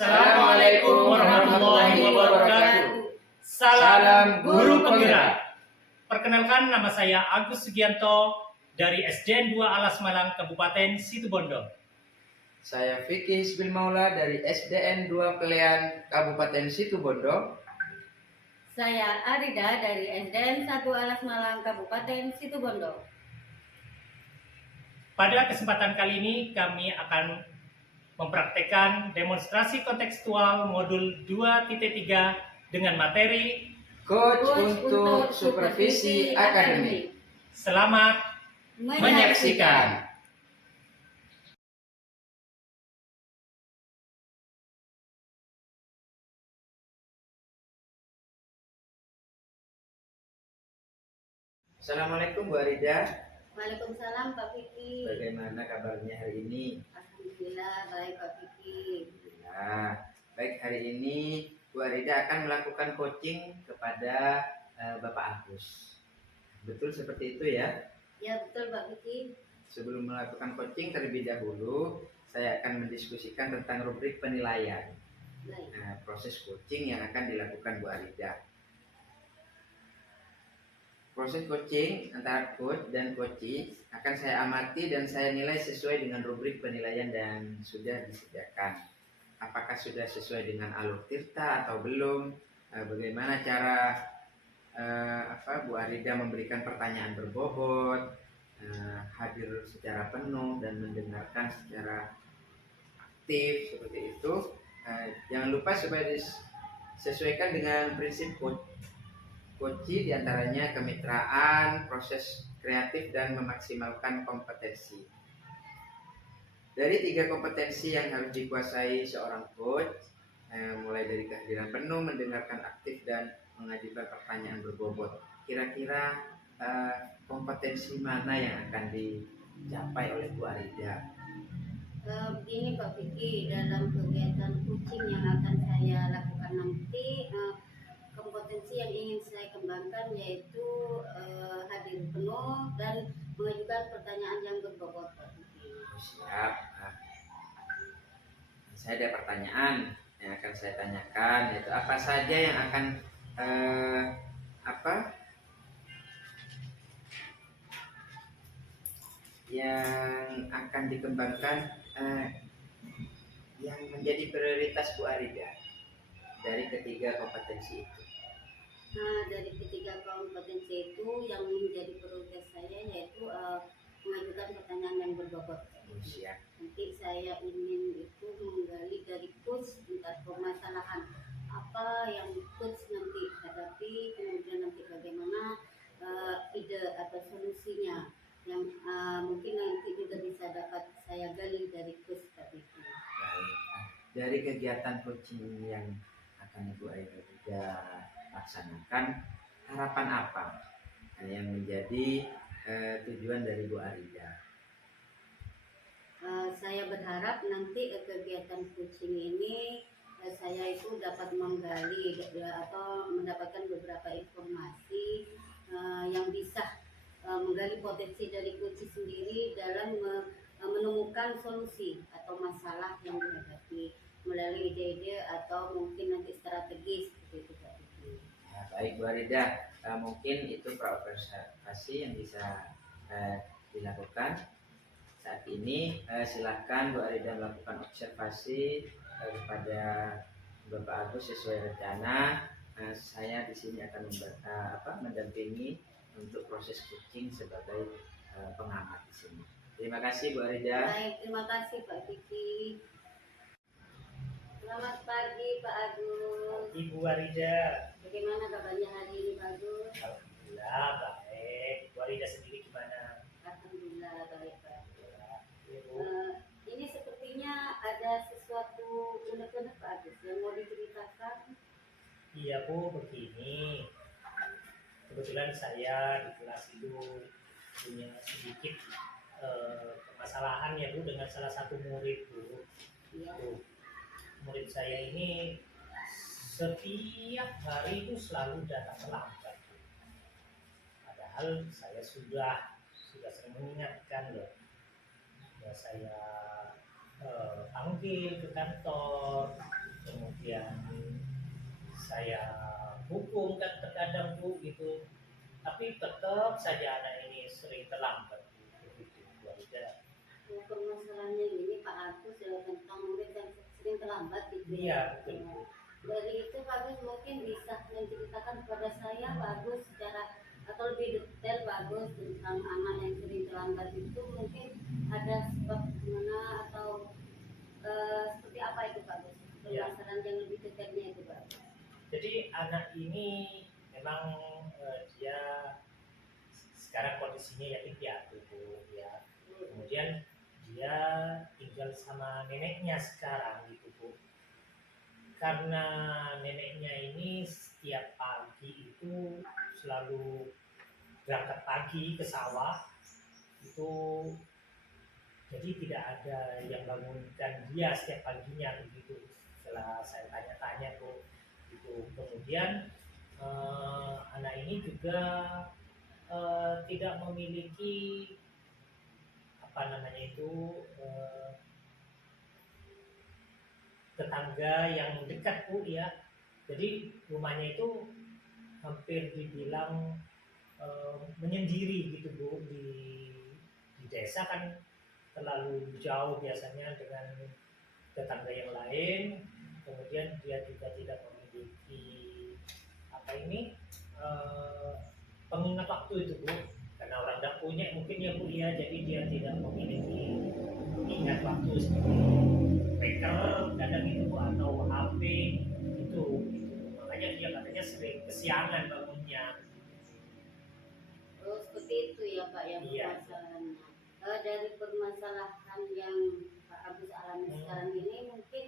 Assalamualaikum warahmatullahi wabarakatuh. Salam Guru Penggerak. Perkenalkan, nama saya Agus Sugianto dari SDN 2 Alas Malang, Kabupaten Situbondo. Saya Vicky Isbil Maula dari SDN 2 Pelean, Kabupaten Situbondo. Saya Arida dari SDN 1 Alas Malang, Kabupaten Situbondo. Pada kesempatan kali ini kami akan mempraktekkan demonstrasi kontekstual modul 2.3 dengan materi Coach untuk Supervisi Akademik. Selamat menyaksikan. Assalamualaikum Bu Arida. Waalaikumsalam Pak Vicky. Bagaimana kabarnya hari ini? Alhamdulillah baik Pak Vicky. Nah, baik, hari ini Bu Arida akan melakukan coaching kepada Bapak Agus. Betul seperti itu ya? Ya betul Pak Vicky. Sebelum melakukan coaching terlebih dahulu, saya akan mendiskusikan tentang rubrik penilaian. Baik. Nah, proses coaching yang akan dilakukan Bu Arida. Proses coaching antara coach dan coachee akan saya amati dan saya nilai sesuai dengan rubrik penilaian yang sudah disediakan. Apakah sudah sesuai dengan alur tirta atau belum? Bagaimana cara Bu Arida memberikan pertanyaan berbobot, hadir secara penuh dan mendengarkan secara aktif seperti itu. Jangan lupa supaya disesuaikan dengan prinsip coachee, diantaranya kemitraan, proses kreatif, dan memaksimalkan kompetensi. Dari 3 kompetensi yang harus dikuasai seorang coach, mulai dari kehadiran penuh, mendengarkan aktif, dan mengajukan pertanyaan berbobot. Kira-kira kompetensi mana yang akan dicapai oleh Bu Arida? Begini Pak Vicky, dalam kegiatan coaching yang akan saya lakukan nanti, kompetensi yang ingin saya kembangkan yaitu hadir penuh dan mengajukan pertanyaan yang berbobot. Siap. Saya ada pertanyaan yang akan saya tanyakan, yaitu apa saja yang akan yang akan dikembangkan yang menjadi prioritas Bu Arida dari ketiga kompetensi itu. Nah, dari ketiga kompetensi itu yang menjadi prioritas saya yaitu mengajukan pertanyaan yang berbobot. Siap. Nanti saya ingin itu menggali dari coach tentang permasalahan apa yang coach nanti hadapi, kemudian nanti bagaimana ide atau solusinya yang mungkin nanti juga bisa dapat saya gali dari coach tadi itu. Baik. Dari kegiatan coaching yang akan Ibu Arida laksanakan, harapan apa yang menjadi tujuan dari Bu Arida? Saya berharap nanti kegiatan coaching ini saya itu dapat menggali atau mendapatkan beberapa informasi yang bisa menggali potensi dari coach sendiri dalam menemukan solusi atau masalah yang dihadapi melalui ide-ide atau mungkin nanti strategis seperti itu Pak Vicky. Ya, baik Bu Arida, mungkin itu observasi yang bisa dilakukan saat ini. Silakan Bu Arida melakukan observasi kepada Bapak Agus sesuai rencana. Saya di sini akan mendampingi untuk proses coaching sebagai pengamat di sini. Terima kasih Bu Arida. Baik, terima kasih Pak Vicky. Selamat pagi Pak Agus. Ibu Arida. Bagaimana kabarnya hari ini Pak Agus? Alhamdulillah baik. Bu Arida sendiri gimana? Alhamdulillah baik Pak. Ini sepertinya ada sesuatu unek-unek Pak Agus yang mau diceritakan. Iya Bu, begini. Kebetulan saya di kelas itu punya sedikit permasalahan ya Bu dengan salah satu murid Bu. Iya. Murid saya ini setiap hari itu selalu datang terlambat. Padahal saya sudah sering mengingatkan loh. Ya saya panggil ke kantor, kemudian saya hukum kan terkadang Bu gitu, tapi tetap saja anak ini sering terlambat begitu Bu Aida. Permasalahannya ini Pak Agus ya, tentang murid yang sering terlambat gitu Iya ya. betul Bu. Dari itu Pak Agus mungkin bisa menceritakan kepada saya Pak Agus secara atau lebih detail Pak Agus tentang anak yang sering terlambat itu, mungkin ada sebab gimana atau seperti apa itu Pak Agus? Ya. Permasalahan yang lebih detailnya itu Pak Agus. Jadi anak ini memang dia sekarang kondisinya yatim piatu Bu ya. Kemudian dia tinggal sama neneknya sekarang gitu Bu. Karena neneknya ini setiap pagi itu selalu berangkat pagi ke sawah itu, jadi tidak ada yang bangunkan dia setiap paginya begitu. Setelah saya tanya-tanya Bu itu, kemudian anak ini juga tidak memiliki apa namanya itu tetangga yang dekat Bu ya. Jadi rumahnya itu hampir dibilang menyendiri gitu Bu, di desa kan terlalu jauh biasanya dengan tetangga yang lain. Kemudian dia juga tidak memiliki apa ini pengingat waktu itu Bu, karena orang tidak punya mungkin ya Bu ya, jadi dia tidak memiliki pengingat waktu seperti beker kadang itu Bu, atau HP itu, makanya dia katanya sering kesiangan bangunnya. Oh seperti itu ya Pak ya Iya. permasalahannya. Dari permasalahan yang Pak Agus alami sekarang ini, mungkin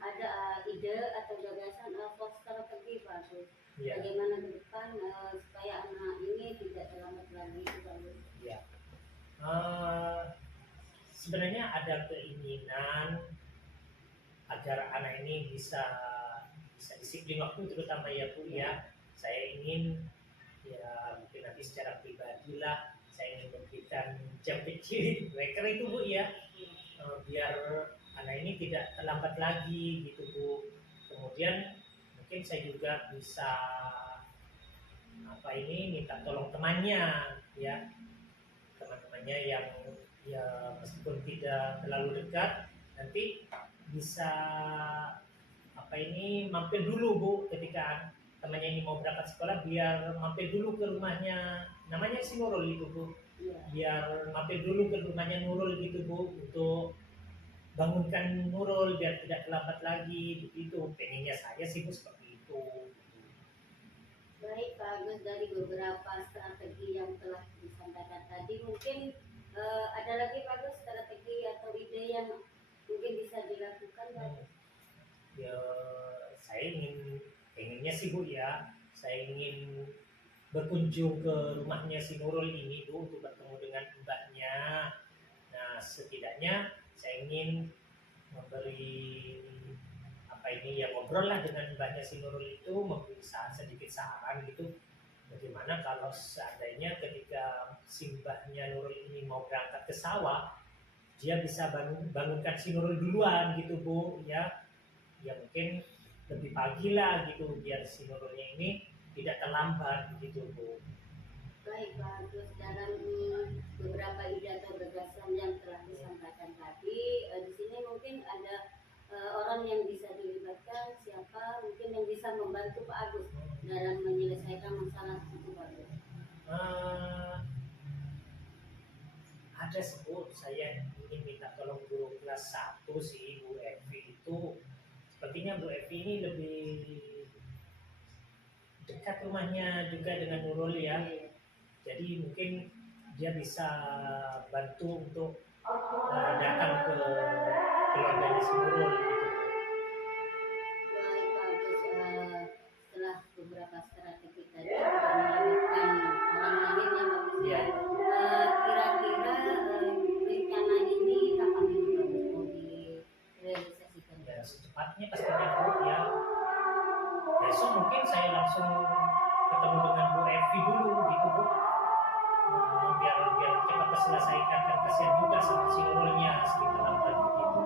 ada ide atau gagasan atau strategi Pak Agus, Iya. bagaimana ke depan supaya anak ini tidak terlambat lagi Pak Agus. Iya. Sebenarnya ada keinginan agar anak ini bisa disiplin waktu, terutama ya Bu ya. Saya ingin ya mungkin nanti secara pribadi lah, saya ingin memberikan jam kecil weker itu Bu ya, biar anak ini tidak terlambat lagi gitu Bu. Kemudian mungkin saya juga bisa apa ini minta tolong temannya ya, teman-temannya yang ya meskipun tidak terlalu dekat, nanti bisa apa ini mampir dulu Bu, ketika temannya ini mau berangkat sekolah, biar mampir dulu ke rumahnya, namanya si Nurul itu Bu, Iya. biar mampir dulu ke rumahnya Nurul gitu Bu, untuk bangunkan Nurul biar tidak terlambat lagi begitu. Pengennya saya sih Bu seperti itu. Baik Pak Agus, dari beberapa strategi yang telah disampaikan tadi, mungkin ada lagi Pak Agus strategi atau ide yang mungkin bisa dilakukan Pak Agus? Ya saya pengennya sih Bu ya, saya ingin berkunjung ke rumahnya si Nurul ini Bu, untuk bertemu dengan mbaknya. Nah setidaknya saya ingin memberi apa ini ya, ngobrol lah dengan mbaknya si Nurul itu, memberi sedikit saran gitu, bagaimana kalau seandainya ketika si mbahnya Nurul ini mau berangkat ke sawah, dia bisa bangunkan si Nurul duluan gitu Bu ya, ya mungkin lebih pagi lah gitu, biar si Nurulnya ini tidak terlambat gitu Bu. Baik Pak Agus, dalam beberapa ide atau gagasan yang telah disampaikan tadi, di sini mungkin ada orang yang bisa dilibatkan, siapa mungkin yang bisa membantu Pak Agus dalam menyelesaikan masalah itu Pak Agus. Ada sebut, saya ingin minta tolong guru kelas 1 sih Bu Evi itu. Sepertinya Bu Evi ini lebih dekat rumahnya juga dengan Nurul ya. Jadi mungkin dia bisa bantu untuk datang ke keluarganya si Nurul gitu. Baik Pak Agus, setelah beberapa strategi tadi kita melibatkan orang lain yang bagus ya. Kira-kira rencana ini kapan ini Pak Agus mau direalisasikan? Ya secepatnya pastinya Bu ya. Besok mungkin saya langsung ketemu dengan Bu Evi dulu gitu Bu. Biar cepat terselesaikan, kan kasihan juga sama si Nurulnya sedikit terlambat begitu.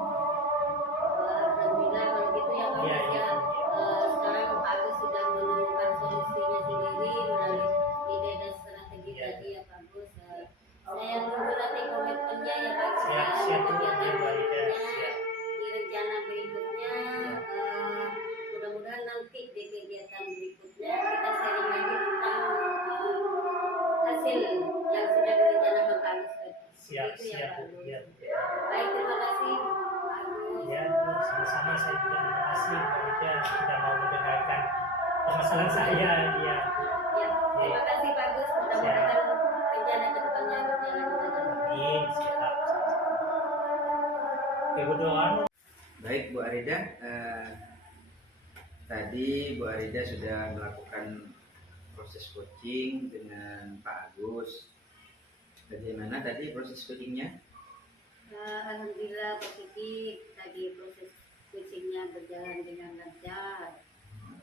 Alhamdulillah alhamdulillah kalau gitu ya Pak Iya, Agus iya. ya. Sekarang Pak Agus sudah menemukan solusinya sendiri melalui ide dan strategi Iya. tadi ya Pak Agus. Saya tunggu nanti komitmennya ya Pak Agus Siap, ya, siap, Bu. kegiatan Iya, Bu Arida. berikutnya, Siap. di rencana berikutnya. Mudah-mudahan nanti di kegiatan berikutnya kita sharing lagi tentang hasil yang sudah direncanakan Pak Agus. Siap, Itu ya siap, Pak Bu. Agus. Iya, Bu. Baik, terima kasih Pak Agus. Ya, Bu. Sama-sama, saya juga terima kasih Bu Arida sudah mau mendengarkan permasalahan saya. Iya. Ya, terima kasih Pak Agus. Mudah-mudahan rencana kedepannya berjalan dengan lancar. Amin. Siap. Ibu doa. Baik Bu Arida, tadi Bu Arida sudah melakukan proses coaching dengan Pak Agus. Bagaimana tadi proses coachingnya? Alhamdulillah Pak Kiki, tadi proses coachingnya berjalan dengan lancar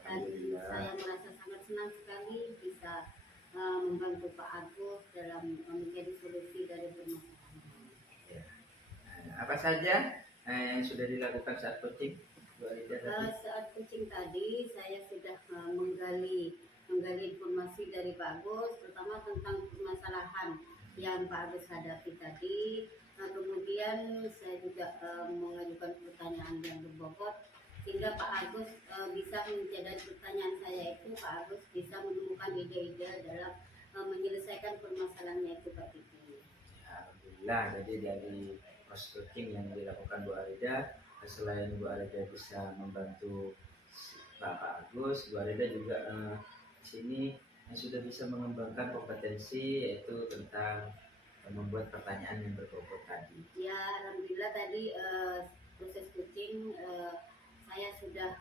dan saya merasa sangat senang sekali bisa membantu Pak Agus dalam menjadi solusi dari permasalahan. Apa saja yang sudah dilakukan saat coaching Bu Arida tadi? Saat coaching tadi saya sudah menggali informasi dari Pak Agus, pertama tentang permasalahan yang Pak Agus hadapi tadi. Kemudian saya juga mengajukan pertanyaan yang berbobot sehingga Pak Agus bisa menjawab pertanyaan saya itu. Pak Agus bisa menemukan ide-ide dalam menyelesaikan permasalahannya itu Pak Kiki. Alhamdulillah, jadi dari proses coaching yang dilakukan Bu Arida, selain Bu Arida bisa membantu Pak Agus, Bu Arida juga di sini sudah bisa mengembangkan kompetensi yaitu tentang membuat pertanyaan yang berbobot tadi. Ya, alhamdulillah tadi proses coaching saya sudah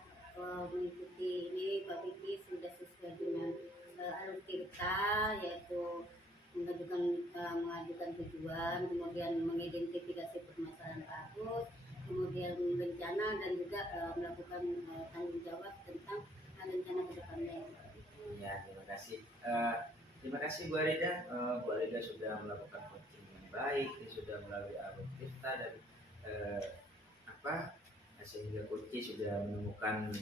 mengikuti ini Pak Kiki sudah sesuai dengan alur tirta, yaitu mengajukan tujuan, kemudian mengidentifikasi permasalahan Pak Agus, kemudian rencana dan juga melakukan tanggung jawab tentang rencana ke depannya. Ya, terima kasih. Terima kasih Bu Arida. Bu Arida sudah melakukan coaching yang baik, sudah melalui alur tirta dan sehingga coaching sudah menemukan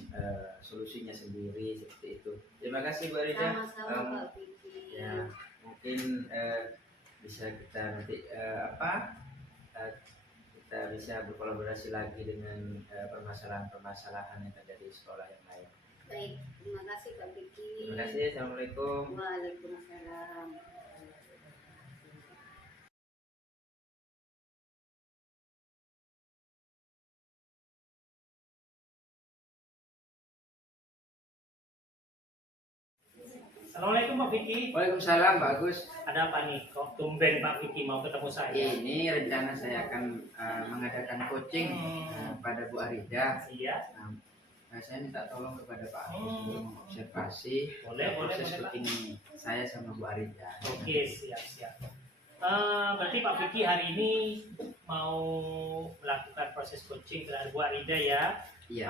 solusinya sendiri seperti itu. Terima kasih Bu Arida. Sama-sama Pak Kiki. Ya, mungkin bisa kita nanti kita bisa berkolaborasi lagi dengan permasalahan-permasalahan yang terjadi di sekolah yang lain. Baik, terima kasih Pak Kiki. Terima kasih. Assalamualaikum. Waalaikumsalam. Assalamualaikum Pak Vicky. Waalaikumsalam Pak Agus. Ada apa nih? Kok tumben Pak Vicky mau ketemu saya? Ini rencana saya akan mengadakan coaching pada Bu Arida. Iya. Saya minta tolong kepada Pak Agus Hmm. untuk mengobservasi Boleh, proses Pak. coaching saya sama Bu Arida. Oke, siap. Berarti Pak Vicky hari ini mau melakukan proses coaching dengan Bu Arida ya? Iya.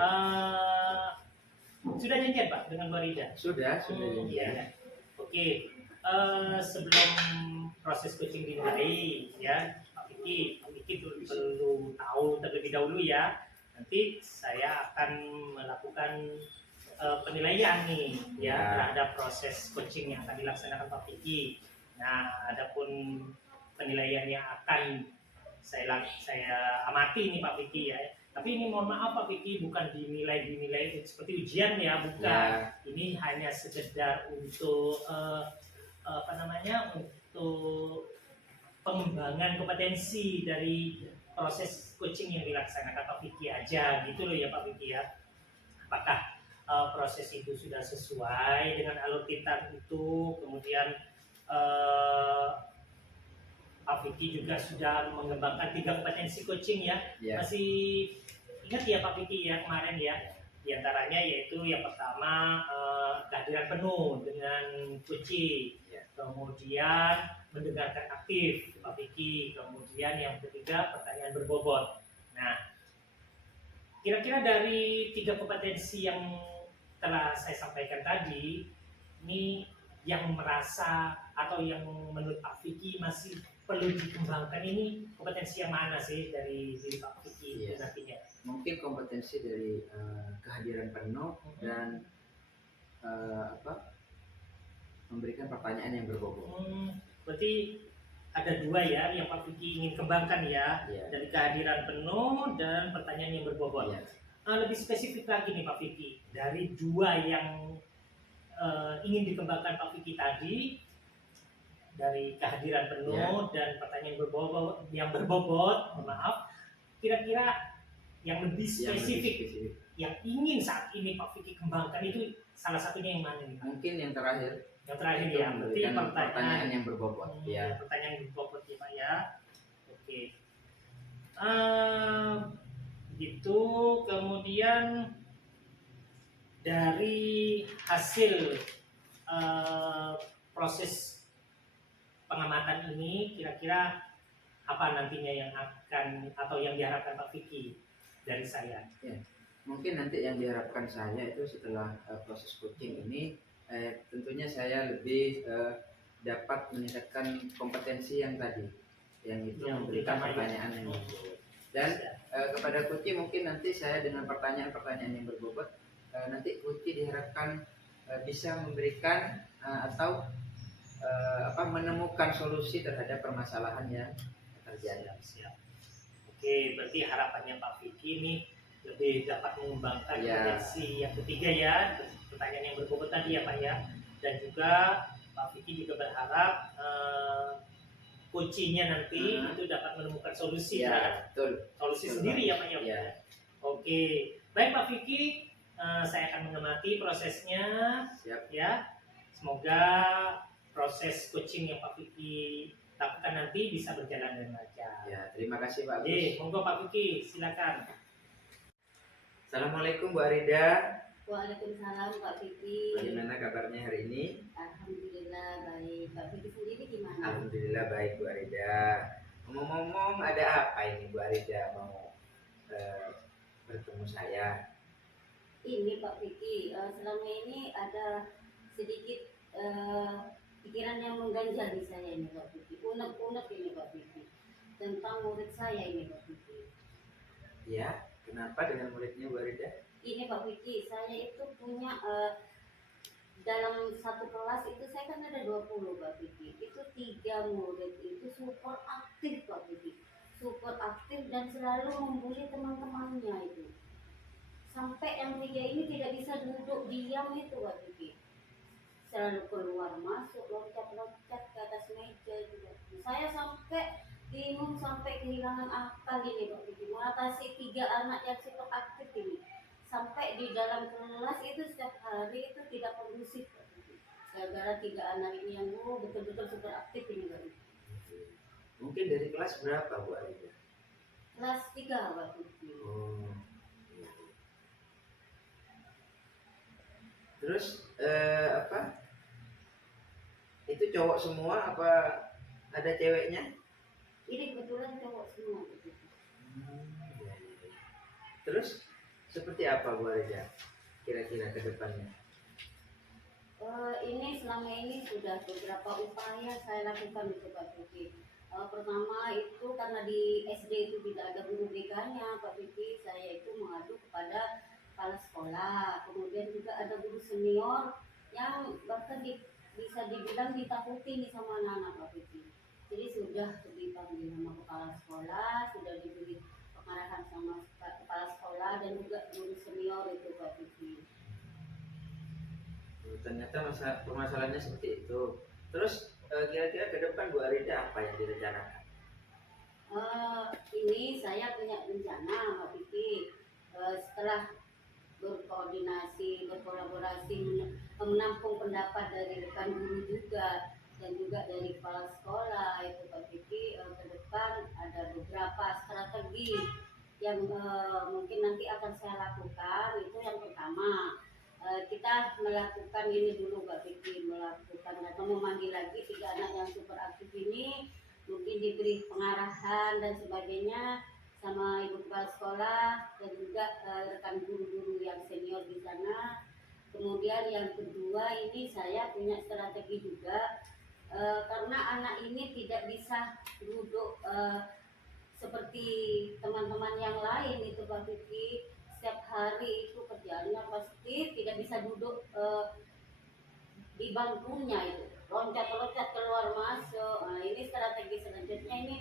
Sudah janjian Pak dengan Bu Arida? Sudah janjian. Iya. Oke. Sebelum proses coaching dimulai ya, Pak Vicky belum tahu terlebih dahulu ya. Nanti saya akan melakukan penilaian nih ya terhadap proses coaching yang akan dilaksanakan Pak Vicky. Nah, adapun penilaian yang akan saya amati nih Pak Vicky ya. Tapi ini mohon maaf Pak Vicky, bukan dinilai seperti ujian ya, bukan. Ya. Ini hanya sekedar untuk untuk pengembangan kompetensi dari proses coaching yang dilaksanakan Pak Vicky aja gitu loh ya Pak Vicky ya. Apakah proses itu sudah sesuai dengan alur tirta itu, kemudian Pak Vicky juga sudah mengembangkan 3 kompetensi coaching ya. Ya. Masih ingat ya Pak Vicky ya kemarin ya. Di antaranya yaitu yang pertama kehadiran penuh dengan coaching. Ya. Kemudian mendengarkan aktif Pak Vicky. Kemudian yang ketiga pertanyaan berbobot. Nah, kira-kira dari 3 kompetensi yang telah saya sampaikan tadi, ini yang merasa atau yang menurut Pak Vicky masih perlu dikembangkan ini kompetensi yang mana sih dari diri Pak Vicky Iya. nantinya? Mungkin kompetensi dari kehadiran penuh dan memberikan pertanyaan yang berbobot. Berarti ada dua ya yang Pak Vicky ingin kembangkan ya, Iya. dari kehadiran penuh dan pertanyaan yang berbobot. Iya. Lebih spesifik lagi nih Pak Vicky, dari dua yang ingin dikembangkan Pak Vicky tadi, dari kehadiran penuh dan pertanyaan yang berbobot, maaf, kira-kira yang lebih spesifik yang ingin saat ini Pak Vicky kembangkan itu salah satunya yang mana nih Pak? Mungkin yang terakhir. Yang terakhir Itu ya, berarti memberikan pertanyaan yang berbobot. Ya. Pertanyaan yang berbobot ya Pak ya. Oke. Gitu. Kemudian dari hasil proses pengamatan ini, kira-kira apa nantinya yang akan atau yang diharapkan Pak Vicky dari saya? Ya. Mungkin nanti yang diharapkan saya itu setelah proses coaching ini, tentunya saya lebih dapat meningkatkan kompetensi yang tadi, yang itu Yang memberikan utama ya. pertanyaan yang berbobot. Dan kepada Kuci mungkin nanti saya dengan pertanyaan-pertanyaan yang berbobot, nanti Kuci diharapkan bisa memberikan atau menemukan solusi terhadap permasalahan yang terjadi. Siap. Oke, berarti harapannya Pak Vicky ini lebih dapat mengembangkan Ya. kompetensi yang ketiga ya, pertanyaan yang berbobot tadi ya Pak ya. Dan juga Pak Vicky juga berharap coachingnya nanti itu dapat menemukan solusi terhadap Ya, betul. solusi Betul, sendiri Pak. ya Pak ya. Ya. Oke, baik Pak Vicky, saya akan mengamati prosesnya. Siap. Ya, semoga proses coaching yang Pak Vicky lakukan nanti bisa berjalan dengan lancar. Ya, terima kasih Pak Oke, Gus. monggo Pak Vicky, silakan. Assalamualaikum Bu Arida. Waalaikumsalam Pak Vicky. Bagaimana kabarnya hari ini? Alhamdulillah baik. Pak Vicky sendiri gimana? Alhamdulillah baik Bu Arida. Ngomong-ngomong, ada apa ini Bu Arida mau bertemu saya? Ini Pak Vicky, selama ini ada sedikit pikiran yang mengganjal di saya ini Pak Vicky. Unek-unek ini Pak Vicky tentang murid saya ini Pak Vicky. Ya, kenapa dengan muridnya Bu Arida? Ini Pak Vicky, saya itu punya dalam satu kelas itu saya kan ada 20 Pak Vicky. Itu 3 murid itu super aktif Pak Vicky. Super aktif dan selalu membuli teman-temannya itu. Sampai yang 3 ini tidak bisa duduk diam itu Pak Vicky. Selalu keluar masuk, loncat-loncat ke atas meja juga. Saya sampai bingung, sampai kehilangan akal ini Pak Vicky. Mengatasi 3 anak yang super aktif ini. Sampai di dalam kelas itu setiap hari itu tidak kondusif Pak Vicky. Gara-gara 3 anak ini yang betul-betul super aktif ini Pak Vicky. Mungkin dari kelas berapa Bu Arida? Kelas 3 Pak Vicky. Oh. Iya. Terus itu cowok semua apa ada ceweknya? Ini kebetulan cowok semua Pak Vicky. Iya. Terus seperti apa Bu Arida kira-kira ke depannya? Ini selama ini sudah beberapa upaya saya lakukan itu Pak Vicky. Pertama itu karena di SD itu tidak ada guru BK-nya Pak Vicky, saya itu mengadu kepada kepala sekolah. Kemudian juga ada guru senior yang bahkan bisa dibilang ditakuti nih sama anak-anak Pak Vicky. Jadi sudah dipanggil sama kepala sekolah, sudah diberi pengarahan sama kepala sekolah dan juga guru senior itu Pak Vicky. Ternyata permasalahannya seperti itu. Terus kira-kira ke depan Bu Arida apa yang direncanakan? Ini saya punya rencana Pak Vicky, setelah berkoordinasi, berkolaborasi, menampung pendapat dari rekan guru juga dan juga dari kepala sekolah itu Pak Vicky, ke depan ada beberapa strategi yang mungkin nanti akan saya lakukan. Itu yang pertama, kita melakukan ini dulu Pak Vicky, melakukan atau memanggil lagi 3 anak yang super aktif ini, mungkin diberi pengarahan dan sebagainya sama ibu kepala sekolah dan juga rekan guru-guru yang senior di sana. Kemudian yang kedua ini saya punya strategi juga, karena anak ini tidak bisa duduk seperti teman-teman yang lain itu Pak Vicky. Setiap hari itu kerjaannya pasti tidak bisa duduk di bangkunya, itu loncat-loncat keluar masuk. Nah, ini strategi selanjutnya ini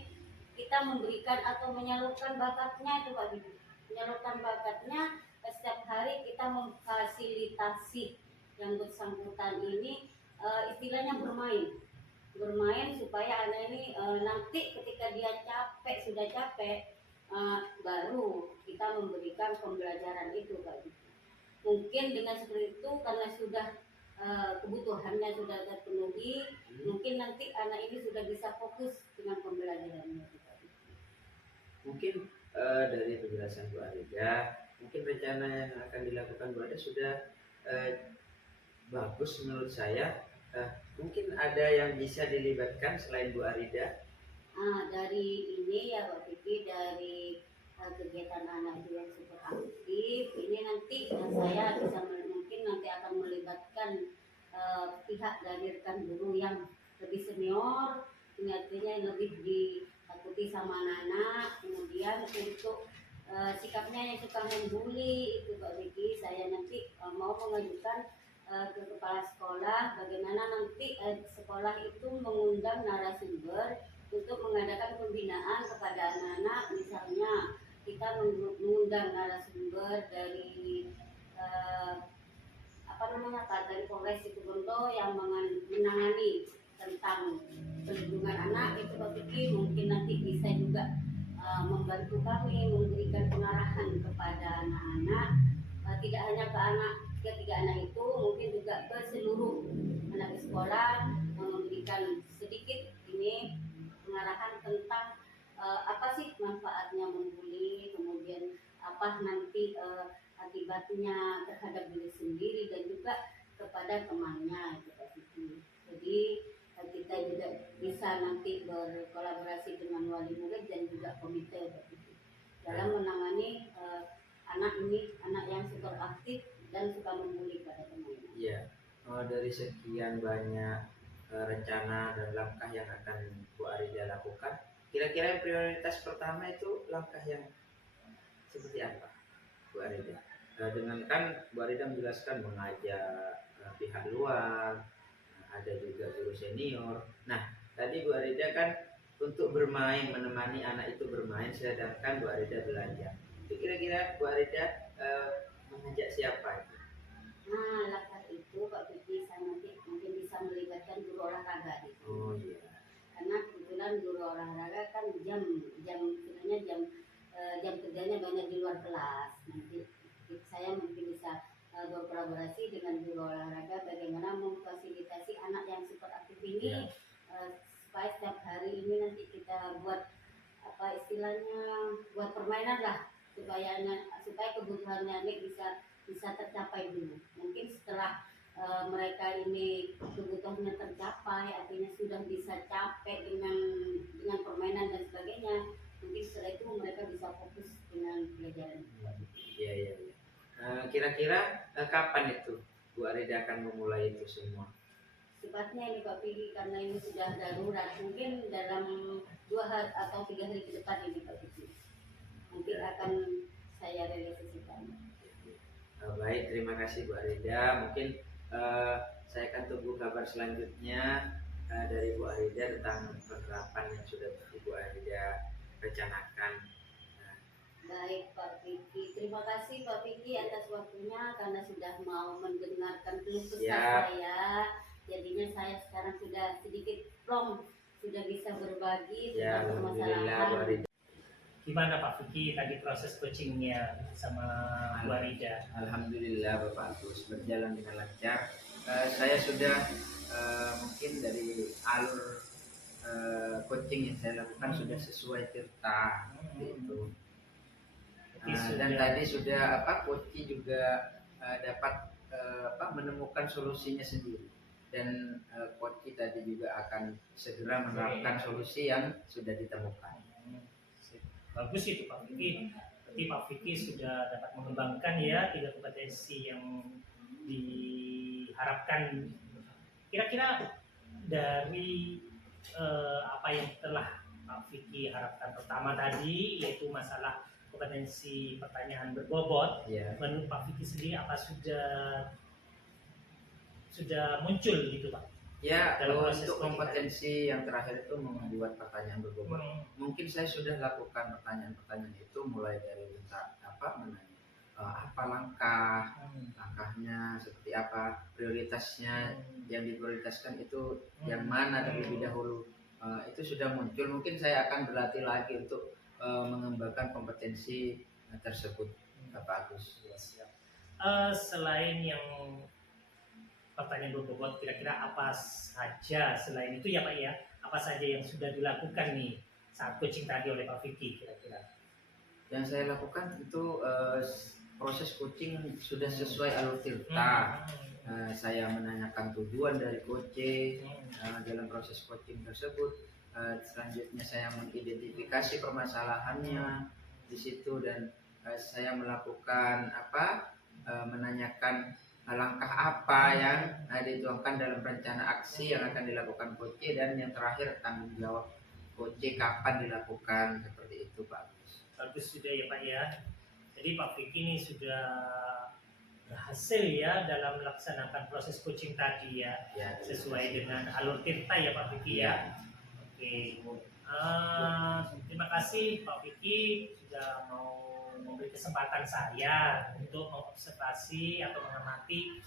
kita memberikan atau menyalurkan bakatnya itu Pak Bibi. Menyalurkan bakatnya, setiap hari kita memfasilitasi yang bersangkutan ini, istilahnya bermain supaya anak ini nanti ketika dia capek, sudah capek, baru kita memberikan pembelajaran itu Pak Bibi. Mungkin dengan seperti itu, karena sudah kebutuhannya sudah terpenuhi, mungkin nanti anak ini sudah bisa fokus dengan pembelajarannya. Mungkin dari penjelasan Bu Arida, mungkin rencana yang akan dilakukan Bu Arida sudah bagus menurut saya. Mungkin ada yang bisa dilibatkan selain Bu Arida. Dari ini ya Pak Vicky, dari kegiatan anak itu yang super aktif ini, nanti saya bisa mungkin nanti akan melibatkan pihak dari rekan guru yang lebih senior, ini artinya yang lebih ditakuti sama anak-anak. Kemudian untuk sikapnya yang suka membuli itu Pak Vicky, saya nanti mau mengajukan ke kepala sekolah bagaimana nanti sekolah itu mengundang narasumber untuk mengadakan pembinaan kepada anak-anak. Misalnya kita mengundang narasumber dari dari Polres Situbondo yang menangani tentang perlindungan anak itu Pak Vicky. Mungkin nanti bisa juga membantu kami memberikan pengarahan kepada anak-anak, tidak hanya ke tiga anak itu, mungkin juga ke seluruh anak di sekolah, memberikan sedikit ini pengarahan tentang apa sih manfaatnya membuli, kemudian apa nanti akibatnya terhadap diri sendiri dan juga kepada temannya gitu Pak Vicky. Jadi kita juga bisa nanti berkolaborasi dengan wali murid dan juga komite Pak Vicky dalam menangani anak yang super aktif dan suka membuli pada temannya. Iya. Dari sekian banyak rencana dan langkah yang akan Bu Arida lakukan, kira-kira prioritas pertama itu langkah yang seperti apa Bu Arida? Dengan kan Bu Arida menjelaskan mengajak pihak luar, ada juga guru senior. Nah, tadi Bu Arida kan untuk bermain, menemani anak itu bermain, sedangkan Bu Arida belajar. Itu kira-kira Bu Arida mengajak siapa itu? Nah, langkah itu Pak Vicky saya nanti mungkin bisa melibatkan guru olahraga itu. Oh iya. Karena kebetulan guru olahraga kan sebenarnya jam kerjanya banyak di luar kelas. Nanti saya mungkin bisa berkolaborasi dengan guru olahraga bagaimana memfasilitasi anak yang super aktif ini, supaya setiap hari ini nanti kita buat apa istilahnya, buat permainan lah, supaya kebutuhannya ini bisa tercapai dulu. Mungkin setelah mereka ini kebutuhannya tercapai, artinya sudah bisa capek dengan permainan dan sebagainya, mungkin setelah itu mereka bisa fokus dengan pelajaran. Iya. Kira-kira kapan itu Bu Arida akan memulai itu semua? Sifatnya ini Pak Vicky, karena ini sudah darurat, mungkin dalam 2 hari atau 3 hari ke depan ini Pak Vicky nanti akan saya realisasikan. Baik, terima kasih Bu Arida. Mungkin saya akan tunggu kabar selanjutnya dari Bu Arida tentang penerapan yang sudah Bu Arida rencanakan. Baik Pak Vicky, terima kasih Pak Vicky atas waktunya karena sudah mau mendengarkan keluh kesah saya. Jadinya saya sekarang sudah sedikit plong, sudah bisa berbagi tentang permasalahan. Gimana Pak Vicky tadi proses coachingnya sama Bu Arida? Alhamdulillah Bapak Agus, berjalan dengan lancar. Saya sudah mungkin dari alur coaching yang saya lakukan sudah sesuai tirta gitu. Dan tadi sudah coaching juga dapat menemukan solusinya sendiri, dan coaching tadi juga akan segera menerapkan solusi yang sudah ditemukan. Bagus itu Pak Vicky. Berarti Pak Vicky sudah dapat mengembangkan ya 3 kompetensi yang diharapkan kira-kira dari apa yang telah Pak Vicky harapkan pertama tadi, yaitu masalah kompetensi pertanyaan berbobot. Ya. Menurut Pak Vicky sendiri apa sudah muncul gitu Pak? Ya, Dalam kalau proses untuk coaching kompetensi yang terakhir itu membuat pertanyaan berbobot. Mungkin saya sudah lakukan pertanyaan-pertanyaan itu mulai dari menanya apa langkahnya seperti apa, prioritasnya yang diprioritaskan itu yang mana terlebih dahulu. Itu sudah muncul. Mungkin saya akan berlatih lagi untuk mengembangkan kompetensi tersebut, Pak Agus. Selain yang pertanyaan berbobot, kira-kira apa saja selain itu ya Pak ya? Apa saja yang sudah dilakukan nih saat coaching tadi oleh Pak Vicky kira-kira? Yang saya lakukan itu proses coaching sudah sesuai alur tirta. Saya menanyakan tujuan dari coaching dalam proses coaching tersebut. Selanjutnya saya mengidentifikasi permasalahannya di situ dan saya melakukan menanyakan langkah apa yang dituangkan dalam rencana aksi yang akan dilakukan coach, dan yang terakhir tanggung jawab coach kapan dilakukan, seperti itu Pak Agus. Bagus sudah ya Pak ya. Jadi Pak Vicky ini sudah berhasil ya dalam melaksanakan proses coaching tadi ya, sesuai dengan alur tirta ya Pak Vicky ya. Oke. Terima kasih Pak Vicky sudah mau memberi kesempatan saya untuk mengobservasi atau mengamati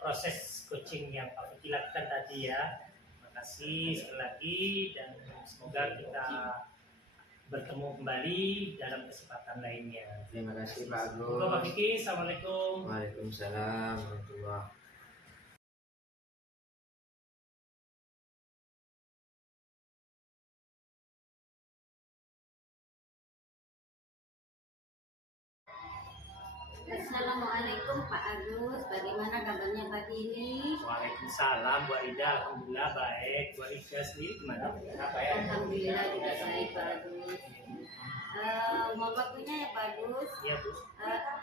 proses coaching yang Pak Vicky lakukan tadi ya. Terima kasih sekali lagi dan semoga kita bertemu kembali dalam kesempatan lainnya. Terima kasih Pak Agus. Pak Vicky, assalamualaikum. Waalaikumsalam warahmatullahi. Assalamualaikum Pak Agus, bagaimana kabarnya pagi ini? Waalaikumsalam Bu Aida, alhamdulillah baik. Bu Aida sendiri gimana? Alhamdulillah juga baik Pak Agus. Mohon waktunya ya Pak Agus. Iya Bu.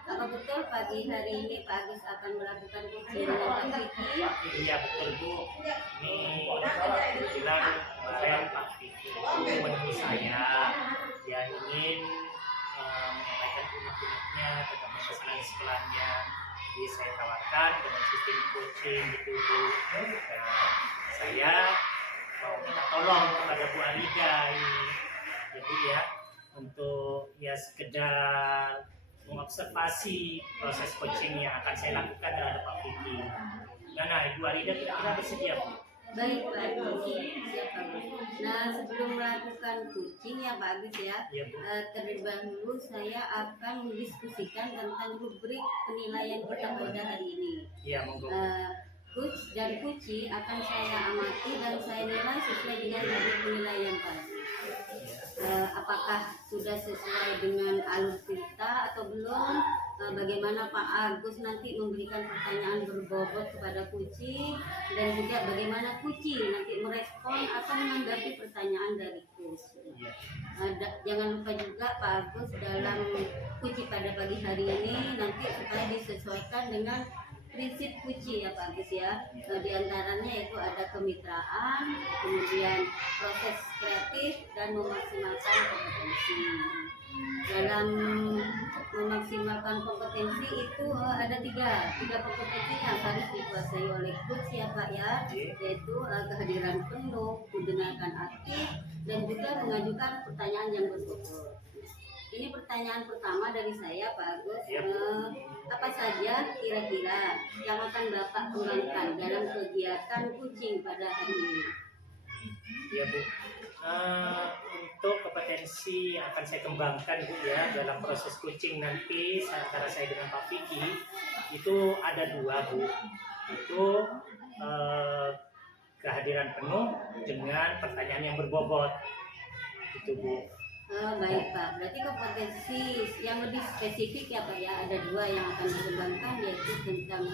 Apa betul pagi hari ini Pak Agus akan melakukan coaching dengan Pak Vicky? Iya betul Bu. Ini kebetulan kemarin Pak Vicky menemui saya. Dia ingin menyampaikan unek-uneknya tentang masalah sekolahnya. Jadi saya tawarkan dengan sistem coaching gitu Bu. Saya mau minta tolong kepada Bu Arida ini. Jadi ya untuk ya sekedar mengobservasi proses coaching yang akan saya lakukan terhadap Pak Vicky. Nah, Ibu Arida kira-kira bersedia Bu? Baik Pak Agus, siap Pak Agus. Nah sebelum melakukan coaching ya Pak Agus ya, terlebih dahulu saya akan mendiskusikan tentang rubrik penilaian kita pada hari ini. Iya monggo. Coach dan coachee akan saya amati dan saya nilai sesuai dengan rubrik penilaian Pak Agus. Apakah sudah sesuai dengan alur cerita atau belum? Bagaimana Pak Agus nanti memberikan pertanyaan berbobot kepada coachee, dan juga bagaimana coachee nanti merespon atau menanggapi pertanyaan dari coach. Jangan lupa juga Pak Agus dalam coachee pada pagi hari ini nanti supaya disesuaikan dengan prinsip coachee ya Pak Agus ya. Di antaranya yaitu ada kemitraan, kemudian proses kreatif dan memaksimalkan kompetensi. Dalam memaksimalkan kompetensi itu ada tiga kompetensi yang harus dikuasai oleh coach ya Pak ya, yaitu kehadiran penuh, mendengarkan aktif, dan juga mengajukan pertanyaan yang berbobot. Ini pertanyaan pertama dari saya Pak Agus. Apa saja kira-kira yang akan Bapak kembangkan dalam kegiatan coaching pada hari ini? Iya Bu. Untuk kompetensi yang akan saya kembangkan Bu ya dalam proses coaching nanti antara saya dengan Pak Vicky itu ada dua Bu. Itu kehadiran penuh dengan pertanyaan yang berbobot. Itu Bu. Baik Pak, berarti kompetensi yang lebih spesifik ya Pak ya, ada dua yang akan dikembangkan, yaitu tentang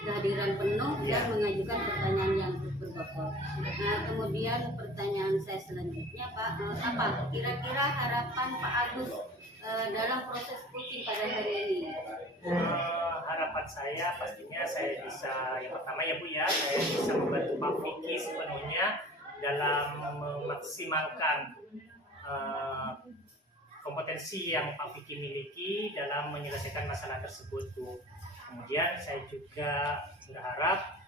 kehadiran penuh dan mengajukan pertanyaan yang berbobot. Kemudian pertanyaan saya selanjutnya Pak, apa kira-kira harapan Pak Agus dalam proses coaching pada hari ini? harapan saya pastinya saya bisa, yang pertama ya Bu ya, saya bisa membantu Pak Vicky sepenuhnya dalam memaksimalkan kompetensi yang Pak Vicky miliki dalam menyelesaikan masalah tersebut Bu. Kemudian saya juga berharap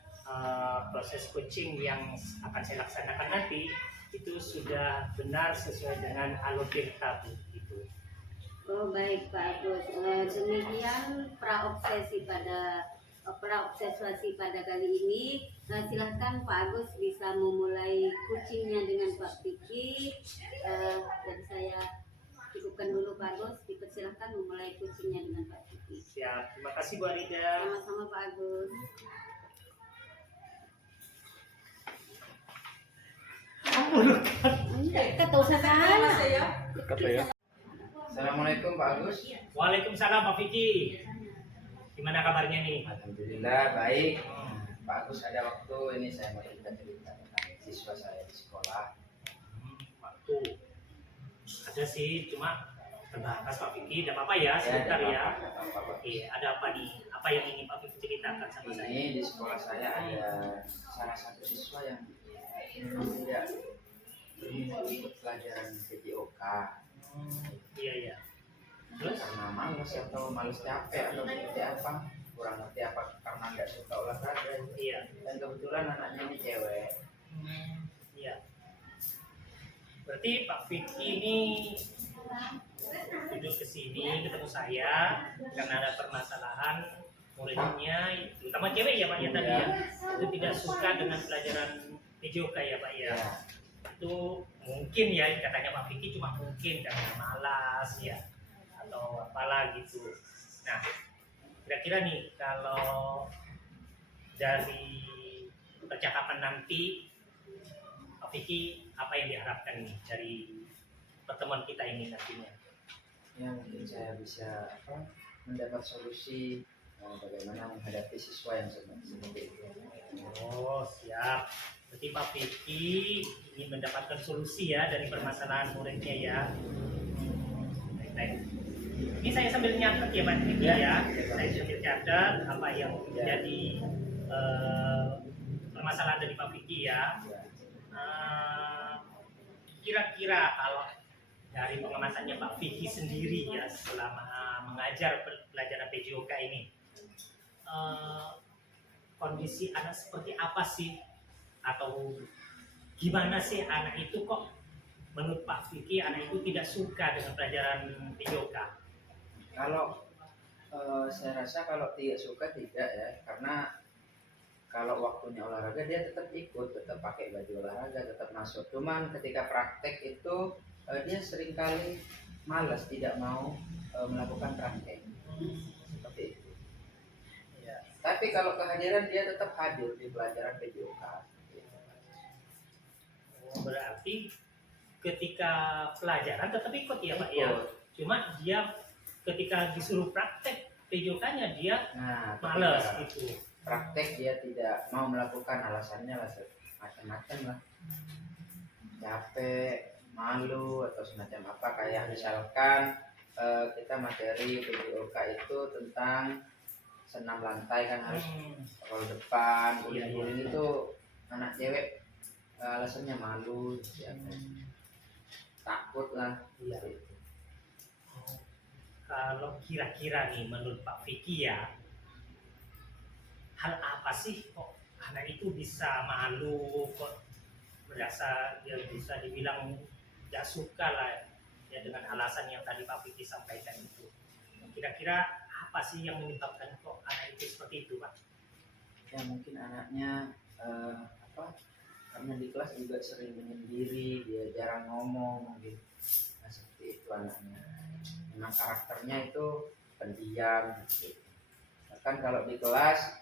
proses coaching yang akan saya laksanakan nanti itu sudah benar sesuai dengan alur tirta Bu. Gitu. Oh baik Pak Agus, demikian praobsesi pada kali ini. Silahkan Pak Agus bisa memulai coachingnya dengan Pak Vicky. Dan saya cukupkan dulu Pak Agus, dipersilahkan memulai coachingnya dengan Pak Vicky. Siap, terima kasih Bu Arida. Sama-sama Pak Agus. Kata usah salah. Assalamualaikum Pak Agus. Waalaikumsalam Pak Vicky. Gimana kabarnya nih? Alhamdulillah baik. Pak Agus ada waktu ini saya mau cerita tentang siswa saya di sekolah. Waktu ada sih, cuma terbatas Pak Vicky. Tidak apa-apa ya, sebentar ya. Oke, ada apa nih? Apa yang ingin Pak Vicky ceritakan sama saya? Ini di sekolah saya ada salah satu siswa yang tidak berminat ikut pelajaran PJOK. Iya. Terus? Karena malas atau malas capek atau seperti apa, kurang ngerti apa, karena nggak suka olahraga. Iya. Dan kebetulan anaknya ini cewek. Iya. Berarti Pak Vicky ini duduk ke sini ketemu saya karena ada permasalahan muridnya, terutama cewek ya Pak ya tadi ya, itu tidak suka dengan pelajaran PJOK ya Pak ya. Itu mungkin ya katanya Pak Vicky, cuma mungkin karena malas ya atau apalah gitu. Nah, kira-kira nih kalau dari percakapan nanti Pak Vicky apa yang diharapkan nih dari pertemuan kita ini nantinya? Ya mungkin saya bisa mendapat solusi bagaimana menghadapi siswa yang seperti itu. Oh siap. Berarti Pak Vicky ingin mendapatkan solusi ya dari permasalahan muridnya ya. Baik. Ini saya sambil nyatet ya Pak Vicky ya. Saya sambil catat apa yang menjadi permasalahan dari Pak Vicky ya. Kira-kira kalau dari pengamatannya Pak Vicky sendiri ya selama mengajar pelajaran PJOK ini, kondisi anak seperti apa sih? Atau gimana sih anak itu kok menurut Pak Vicky anak itu tidak suka dengan pelajaran PJOK? Kalau saya rasa kalau tidak suka tidak ya, karena kalau waktunya olahraga dia tetap ikut, tetap pakai baju olahraga, tetap masuk. Cuman ketika praktek itu dia seringkali malas, tidak mau melakukan praktek seperti itu. Ya. Tapi kalau kehadiran dia tetap hadir di pelajaran PJOK. Berarti ketika pelajaran tetap ikut ya Pak ya. Cuma dia ketika disuruh praktek PJOK-nya dia malas gitu. Praktek dia tidak mau melakukan, alasannya lah macam-macam lah. Capek, malu atau semacam apa, kayak misalkan kita materi PJOK itu tentang senam lantai kan harus roll depan, guling-guling itu anak cewek alasannya malu, takut lah. Kalau kira-kira nih menurut Pak Vicky ya, hal apa sih kok anak itu bisa malu, kok merasa dia bisa dibilang tidak suka lah ya dengan alasan yang tadi Pak Vicky sampaikan itu. Kira-kira apa sih yang menyebabkan kok anak itu seperti itu Pak? Ya mungkin anaknya karena di kelas juga sering menyendiri, dia jarang ngomong mungkin. Nah, seperti itu anaknya. Memang karakternya itu pendiam gitu. Bahkan kalau di kelas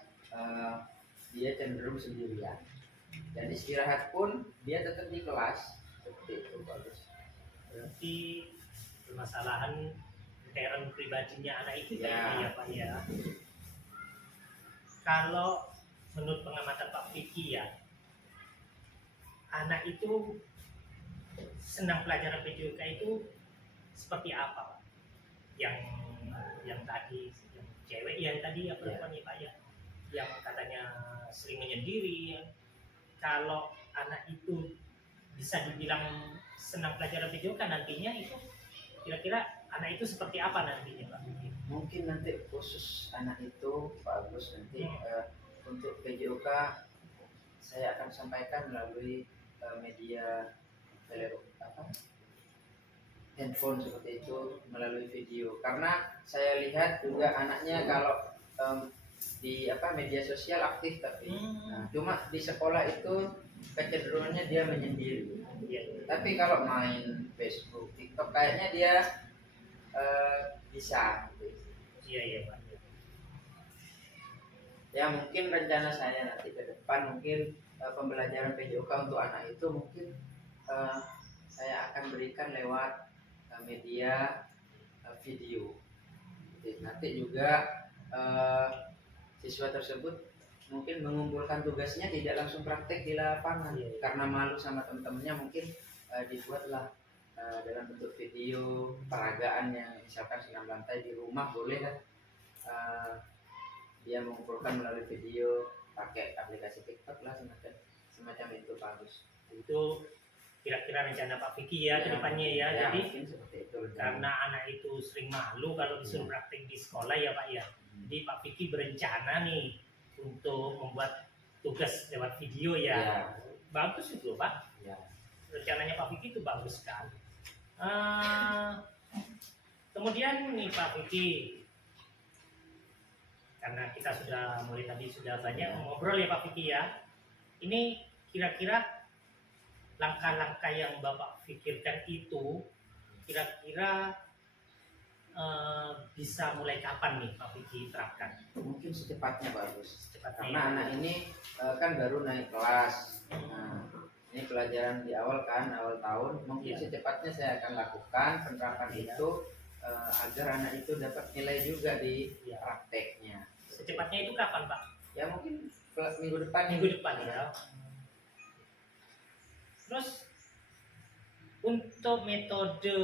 dia cenderung sendirian. Dan istirahat pun dia tetap di kelas. Seperti itu bagus. Berarti permasalahan intern pribadinya anak itu ya Pak ya. Kalau menurut pengamatan Pak Vicky ya, anak itu senang pelajaran PJOK itu seperti apa Pak? Yang tadi yang cewek ya tadi ya perempuan ya Pak ya, yang katanya sering menyendiri ya. Kalau anak itu bisa dibilang senang belajar video kan nantinya itu kira-kira anak itu seperti apa nantinya Pak? Mungkin nanti khusus anak itu Pak Agus nanti untuk PJOK saya akan sampaikan melalui media handphone seperti itu, melalui video, karena saya lihat juga anaknya kalau di media sosial aktif tapi cuma di sekolah itu kecenderungannya dia menyendiri. Tapi kalau main Facebook, TikTok kayaknya dia bisa. Iya Pak. Ya mungkin rencana saya nanti ke depan mungkin pembelajaran PJOK untuk anak itu mungkin saya akan berikan lewat media video. Jadi, nanti juga siswa tersebut mungkin mengumpulkan tugasnya tidak langsung praktek di lapangan karena malu sama teman-temannya, mungkin dibuatlah dalam bentuk video peragaan yang misalkan senam lantai di rumah boleh kan, dia mengumpulkan melalui video pakai aplikasi TikTok lah semacam itu bagus. Itu kira-kira rencana Pak Vicky ya ke depannya ya. Jadi seperti itu. Karena anak itu sering malu kalau disuruh praktek di sekolah ya Pak ya. Jadi Pak Vicky berencana nih untuk membuat tugas lewat video ya. Bagus itu Pak. Rencananya Pak Vicky itu bagus sekali. Kemudian nih Pak Vicky, karena kita sudah mulai tadi sudah banyak ngobrol ya Pak Vicky ya. Ini kira-kira langkah-langkah yang Bapak pikirkan itu kira-kira bisa mulai kapan nih Pak Vicky terapkan? Mungkin secepatnya bagus. Karena ya. Anak ini kan baru naik kelas. Nah, ini pelajaran di awal tahun. Mungkin secepatnya saya akan lakukan penerapan itu agar anak itu dapat nilai juga di prakteknya. Secepatnya itu kapan Pak? Ya mungkin minggu depan. Minggu depan ya. Terus untuk metode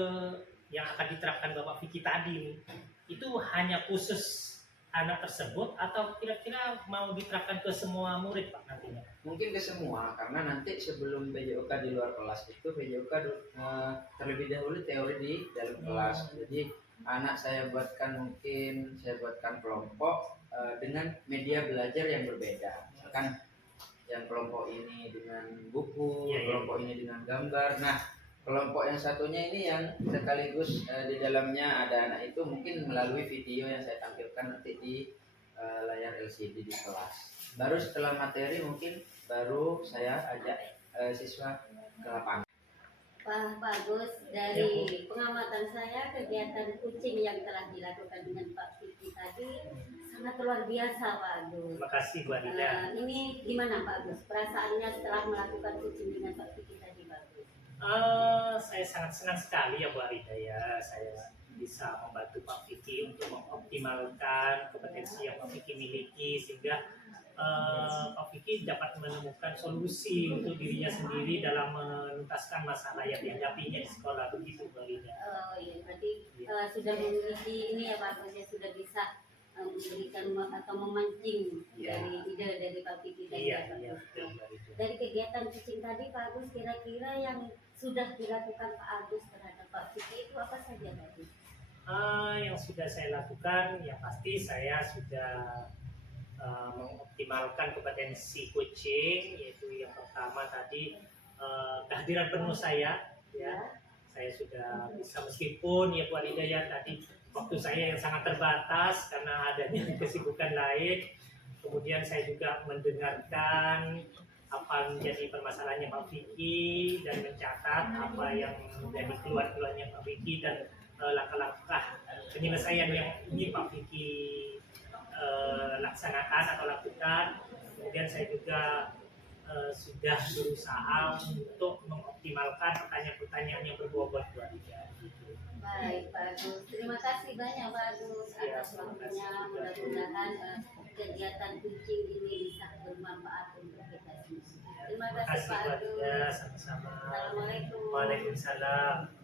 yang akan diterapkan Bapak Vicky tadi itu hanya khusus anak tersebut atau kira-kira mau diterapkan ke semua murid Pak nantinya? Mungkin ke semua, karena nanti sebelum PJOK di luar kelas itu PJOK terlebih dahulu teori di dalam kelas. Jadi anak saya buatkan kelompok dengan media belajar yang berbeda. Misalkan yang kelompok ini dengan buku, kelompok ini dengan gambar. Nah, kelompok yang satunya ini yang sekaligus di dalamnya ada anak itu mungkin melalui video yang saya tampilkan nanti di layar LCD di kelas. Baru setelah materi mungkin baru saya ajak siswa ke lapangan. Pak Agus, dari pengamatan saya kegiatan kucing yang telah dilakukan dengan Pak Vicky tadi sangat luar biasa Pak Agus. Terima kasih Bu Adida. Ini gimana Pak Agus? Perasaannya setelah melakukan kucing dengan Pak Vicky tadi Pak Agus? Saya sangat senang sekali ya Bu Adida ya. Saya bisa membantu Pak Vicky untuk mengoptimalkan kompetensi yang Pak Vicky miliki sehingga Pak Vicky dapat menemukan solusi untuk dirinya sendiri dalam menuntaskan masalah yang dihadapinya di sekolah, begitu Bu Adida. Oh iya, berarti sudah memiliki ini ya Pak Agus ya, sudah bisa memberikan atau memancing dari ide dari Pak Vicky tadi. Dari kegiatan kucing tadi Pak Agus, kira-kira yang sudah dilakukan Pak Agus terhadap Pak Vicky itu apa saja Pak Agus? Yang sudah saya lakukan, yang pasti saya sudah mengoptimalkan kompetensi kucing, yaitu yang pertama tadi kehadiran penuh saya ya. Saya sudah bisa, meskipun ya Bu Adida ya tadi waktu saya yang sangat terbatas karena adanya kesibukan lain. Kemudian saya juga mendengarkan apa menjadi permasalahannya Pak Vicky dan mencatat apa yang menjadi keluhan-keluhannya Pak Vicky dan langkah-langkah penyelesaian yang ingin Pak Vicky laksanakan atau lakukan. Kemudian saya juga sudah berusaha untuk mengoptimalkan pertanyaan-pertanyaan yang berbobot Bu Adida. Baik Pak Agus, terima kasih banyak Pak Agus atas waktunya. Mudah-mudahan kegiatan kucing ini bisa bermanfaat untuk kita semua. Terima kasih Pak Agus. Ya, sama-sama. Assalamualaikum. Waalaikumsalam.